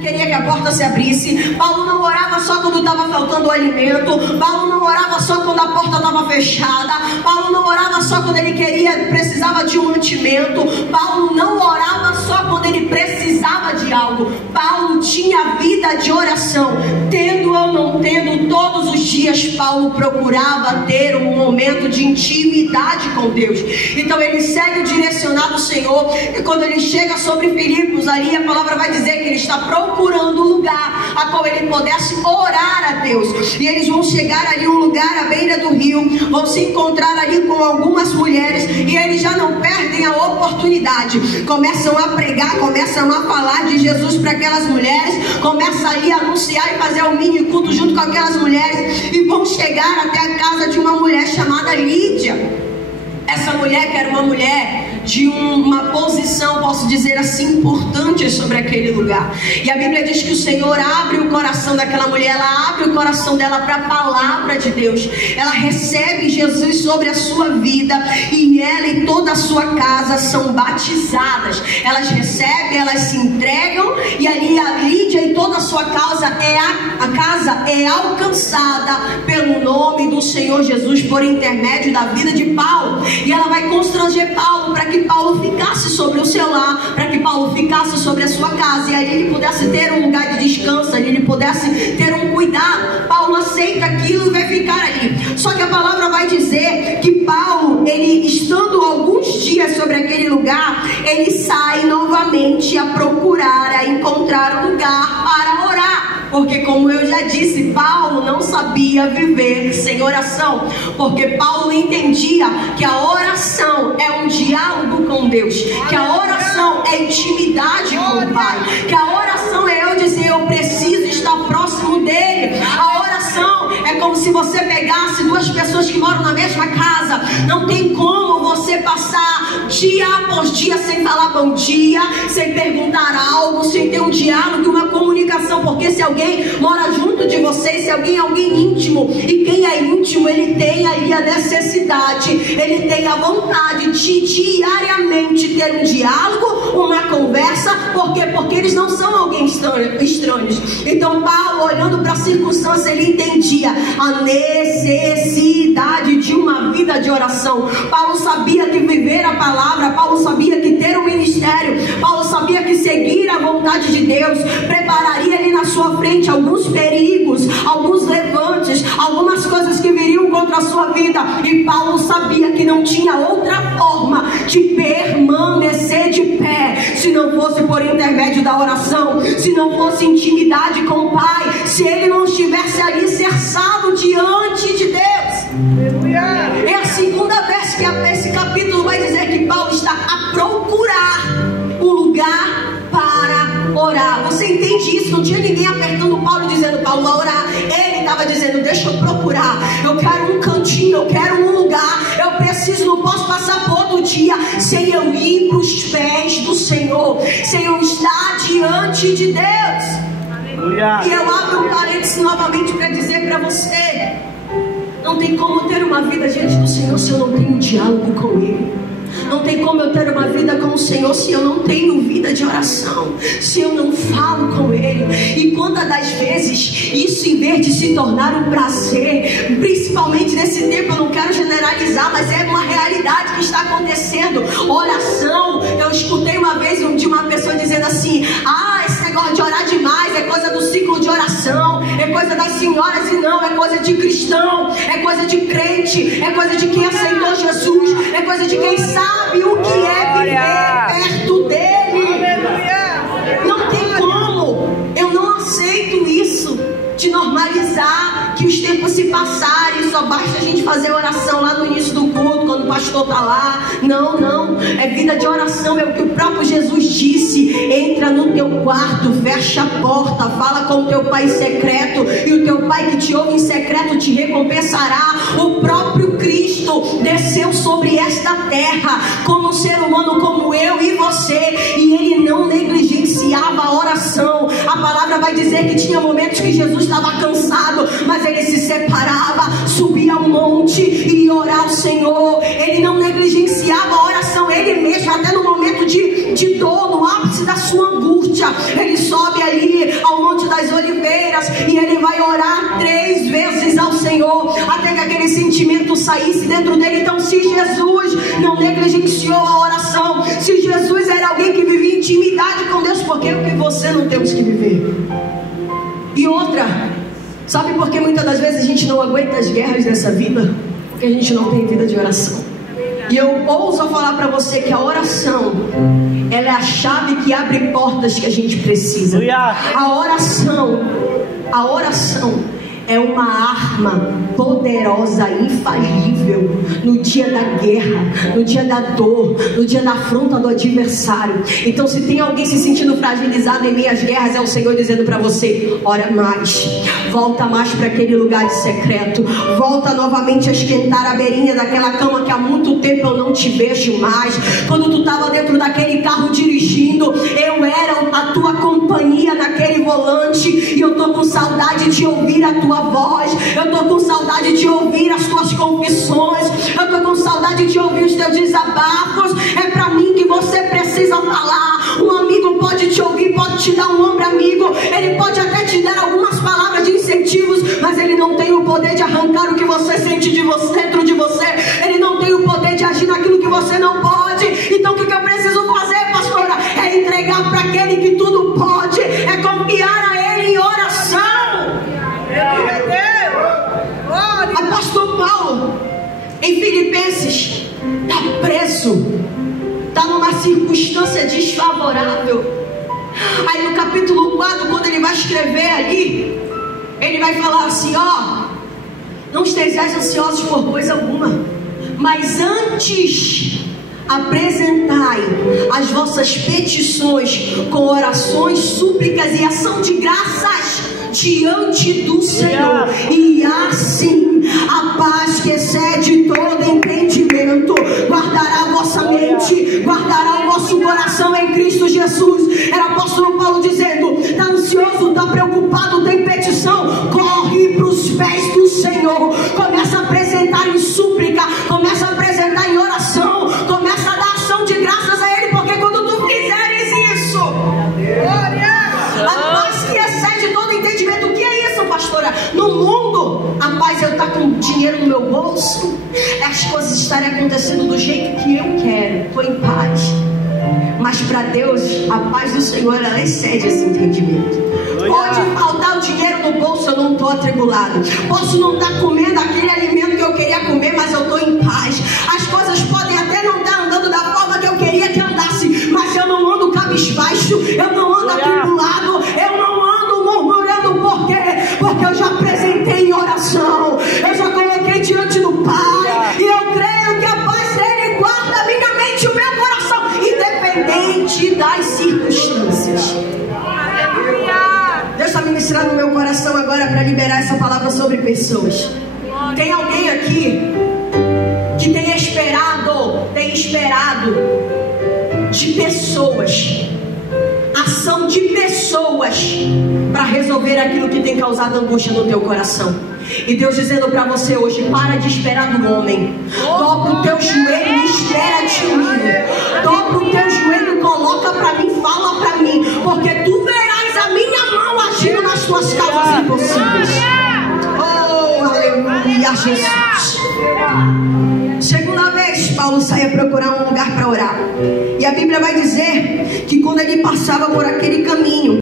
Queria que a porta se abrisse. Paulo não orava só quando estava faltando o alimento. Paulo não orava só quando a porta estava fechada. Paulo não orava só quando ele precisava de um mantimento. Paulo não orava só quando ele precisava de algo. Paulo tinha vida de oração. Tendo ou não tendo, todos os dias Paulo procurava ter um momento de intimidade com Deus. Então ele segue o direcionado do Senhor. E quando ele chega sobre Filipos, ali a palavra vai dizer que ele está procurando um lugar a qual ele pudesse orar a Deus. E eles vão chegar ali um lugar à beira do rio, vão se encontrar ali com algumas mulheres, e eles já não perdem a oportunidade. Começam a pregar, começam a falar de Jesus para aquelas mulheres, começam ali a anunciar e fazer um mini culto junto com aquelas mulheres, e vão chegar até a casa de uma mulher chamada Lídia. Essa mulher que era uma mulher de uma posição, posso dizer assim, importante sobre aquele lugar. E a Bíblia diz que o Senhor abre o coração daquela mulher, ela abre o coração dela para a palavra de Deus. Ela recebe Jesus sobre a sua vida, e ela e toda a sua casa são batizadas. Elas recebem, elas se entregam, e ali a Lídia e toda a sua casa é alcançada pelo nome do Senhor Jesus, por intermédio da vida de Paulo. E ela vai constranger Paulo para que Paulo ficasse sobre o seu lar, para que Paulo ficasse sobre a sua casa, e aí ele pudesse ter um lugar de descanso, ali ele pudesse ter um cuidado. Paulo aceita aquilo e vai ficar ali. Só que a palavra vai dizer que Paulo, ele estando alguns dias sobre aquele lugar, ele sai novamente a procurar, a encontrar um lugar para orar. Porque, como eu já disse, Paulo não sabia viver sem oração. Porque Paulo entendia que a oração é um diálogo com Deus, que a oração é intimidade com o Pai, que a oração é eu dizer: eu preciso estar próximo dele. A oração é como se você pegasse duas pessoas que moram na mesma casa. Não tem como você passar dia após dia sem falar bom dia, sem perguntar algo, sem ter um diálogo, uma comunicação. Porque se alguém mora junto de vocês, se alguém é alguém íntimo, e quem é íntimo, ele tem ali a necessidade, ele tem a vontade de diariamente ter um diálogo, uma conversa. Por quê? Porque eles não são alguém estranhos. Então Paulo, olhando para a circunstância, ele entendia a necessidade de uma vida de oração. Paulo sabia que viver a palavra, Paulo sabia que ter um ministério, Paulo sabia que seguir a vontade de Deus prepararia ali na sua frente alguns perigos, alguns levantes, algumas coisas que viriam contra a sua vida. E Paulo sabia que não tinha outra forma de permanecer de pé se não fosse por intermédio da oração, se não fosse intimidade com o Pai, se ele não estivesse ali cercado diante de Deus. É a segunda vez que esse capítulo vai dizer que Paulo está a procurar um lugar para orar. Você entende isso? Não tinha ninguém apertando Paulo dizendo: Paulo vai orar. Ele estava dizendo: deixa eu procurar, eu quero um cantinho, eu quero um lugar, eu preciso, não posso passar por outro dia sem eu ir para os pés do Senhor, sem eu estar diante de Deus. Aleluia. E eu abro um parênteses novamente para dizer para você: não tem como ter uma vida diante do Senhor se eu não tenho diálogo com Ele. Não tem como eu ter uma vida com o Senhor se eu não tenho vida de oração, se eu não falo com Ele. E quantas das vezes isso, em vez de se tornar um prazer, principalmente nesse tempo, eu não quero generalizar, mas é uma realidade que está acontecendo. Oração, eu escutei uma vez de uma pessoa dizendo assim: esse negócio de orar demais é coisa do ciclo de oração, é coisa das senhoras. E não, é coisa de cristão, é coisa de crente, é coisa de quem aceitou Jesus, é coisa de quem sabe o que é viver perto dele. Não tem como. Eu não aceito isso de normalizar que os tempos se passarem, só basta a gente fazer oração lá no início do culto, quando o pastor está lá. Não, é vida de oração, é o que o próprio Jesus disse: entra no teu quarto, fecha a porta, fala com o teu pai em secreto, e o teu pai que te ouve em secreto te recompensará. O próprio Cristo desceu sobre esta terra como um ser humano como eu e você, e ele não negligenciava a oração. A palavra vai dizer que tinha momentos que Jesus estava cansado, mas ele se separava, subia ao monte e ia orar ao Senhor. Ele não negligenciava a oração. Ele mesmo, até no momento de dor, no ápice da sua angústia, ele sobe ali saísse dentro dele. Então, se Jesus não negligenciou a oração, se Jesus era alguém que vivia intimidade com Deus, por que você não temos que viver? E outra, sabe por que muitas das vezes a gente não aguenta as guerras dessa vida? Porque a gente não tem vida de oração. E eu ouso falar para você que a oração, ela é a chave que abre portas que a gente precisa. A oração é uma arma poderosa, infalível, no dia da guerra, no dia da dor, no dia da afronta do adversário. Então, se tem alguém se sentindo fragilizado em meio às guerras, é o Senhor dizendo para você: ora mais, volta mais para aquele lugar de secreto, volta novamente a esquentar a beirinha daquela cama que há muito tempo eu não te vejo mais. Quando tu estava dentro daquele carro dirigindo, eu era a tua companhia naquele volante, e eu tô com saudade de ouvir a tua voz, eu tô com saudade de ouvir as tuas confissões, eu tô com saudade de ouvir os teus desabafos. É pra mim que você precisa falar. Um amigo pode te ouvir, pode te dar um ombro amigo, ele pode até te dar algumas palavras de incentivos, mas ele não tem o poder de arrancar o que você sente de você, dentro de você. Ele não tem o poder de agir naquilo que você não pode. Então, o que eu preciso fazer, pastora? É entregar para aquele que tudo pode, é confiar a ele em oração. Apóstolo Paulo, em Filipenses, está preso, está numa circunstância desfavorável. Aí no capítulo 4, quando ele vai escrever ali, ele vai falar assim: ó, não estejais ansiosos por coisa alguma, mas antes apresentai as vossas petições com orações, súplicas e ação de graças diante do Senhor, e assim a paz que excede todo entendimento guardará a vossa mente, guardará o vosso coração em Cristo Jesus. Era o apóstolo Paulo dizendo: está ansioso, está preocupado, tem petição, corre para os pés do Senhor, começa a apresentar em súplica, começa a apresentar em oração, começa a dar ação de graças a Ele, porque quando tu fizeres isso, a paz que excede todo entendimento. O que é isso, pastora? No mundo, a paz é eu estar com dinheiro no meu bolso, é as coisas estarem acontecendo do jeito que eu quero, estou em paz. Mas para Deus, a paz do Senhor, ela excede esse entendimento. Pode faltar o dinheiro no bolso, eu não estou atribulado. Posso não estar comendo aquele alimento que eu queria comer, mas eu estou em paz. As coisas podem até não estar andando da forma que eu queria que andasse, mas eu não ando cabisbaixo, eu não ando atribulado, eu não ando murmurando. Por quê? Porque eu já apresentei em oração, eu já coloquei diante do Pai, e eu creio que a paz dele guarda a minha mente e o meu coração, independente das circunstâncias. Deus está ministrando no meu coração agora para liberar essa palavra sobre pessoas. Tem alguém aqui que tem esperado de pessoas, ação de pessoas, para resolver aquilo que tem causado angústia no teu coração. E Deus dizendo para você hoje: para de esperar do homem, dobra o teu joelho e espera de mim. Dobra o teu joelho e coloca para mim, fala para mim, porque tu verás a minha mão agindo nas tuas causas impossíveis. Oh, aleluia, Jesus. Segunda vez, Paulo sai a procurar um lugar para orar. E a Bíblia vai dizer que quando ele passava por aquele caminho,